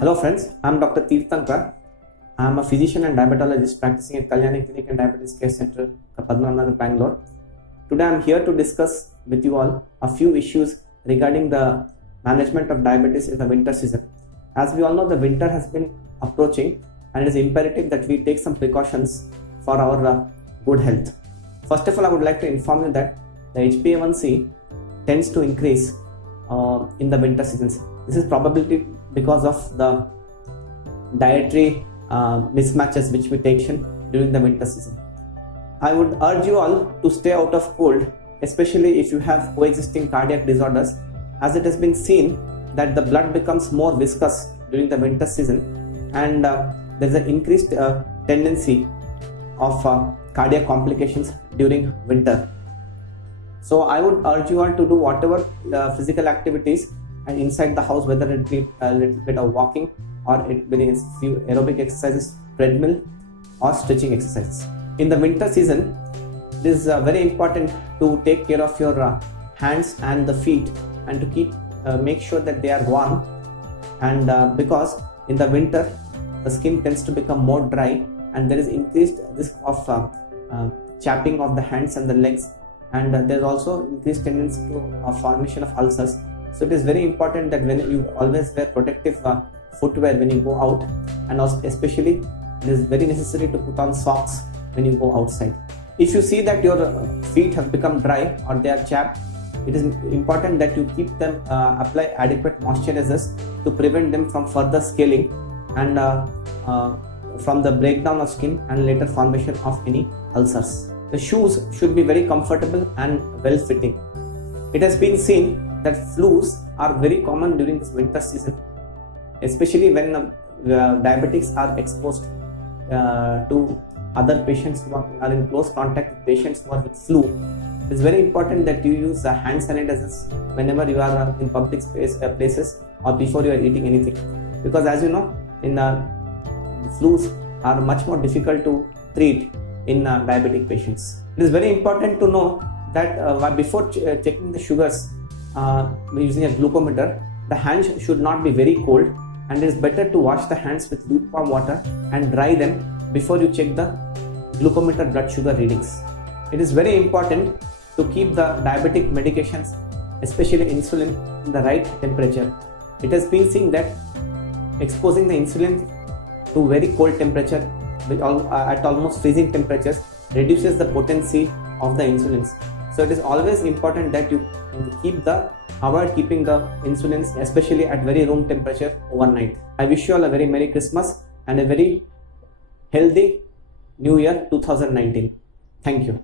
Hello friends, I am Dr. Tirthankar. I am a physician and diabetologist practicing at Kalyani Clinic and Diabetes Care Center, Padmanabhanagar, Bangalore. Today I am here to discuss with you all a few issues regarding the management of diabetes in the winter season. As we all know, the winter has been approaching and it is imperative that we take some precautions for our good health. First of all, I would like to inform you that the HbA1c tends to increase in the winter seasons. This is probably because of the dietary mismatches which we take during the winter season. I would urge you all to stay out of cold, especially if you have coexisting cardiac disorders, as it has been seen that the blood becomes more viscous during the winter season and there is an increased tendency of cardiac complications during winter. So I would urge you all to do whatever physical activities and inside the house, whether it be a little bit of walking or it be a few aerobic exercises, treadmill or stretching exercises. In the winter season, it is very important to take care of your hands and the feet and to make sure that they are warm, and because in the winter the skin tends to become more dry and there is increased risk of chapping of the hands and the legs, and there is also increased tendency to formation of ulcers. So it is very important that when you always wear protective footwear when you go out, and also especially it is very necessary to put on socks when you go outside. If you see that your feet have become dry or they are chapped, it is important that you keep them apply adequate moisturizers to prevent them from further scaling and from the breakdown of skin and later formation of any ulcers. The shoes should be very comfortable and well fitting. It has been seen that flus are very common during this winter season, especially when diabetics are exposed to other patients who are in close contact with patients who are with flu. It is very important that you use hand sanitizers whenever you are in public places or before you are eating anything, because as you know, flus are much more difficult to treat in diabetic patients. It is very important to know that before checking the sugars using a glucometer, the hands should not be very cold, and it is better to wash the hands with lukewarm water and dry them before you check the glucometer blood sugar readings. It is very important to keep the diabetic medications, especially insulin, in the right temperature. It has been seen that exposing the insulin to very cold temperature at almost freezing temperatures reduces the potency of the insulins. So it is always important that you avoid keeping the insulins, especially at very room temperature, overnight. I wish you all a very Merry Christmas and a very healthy New Year 2019. Thank you.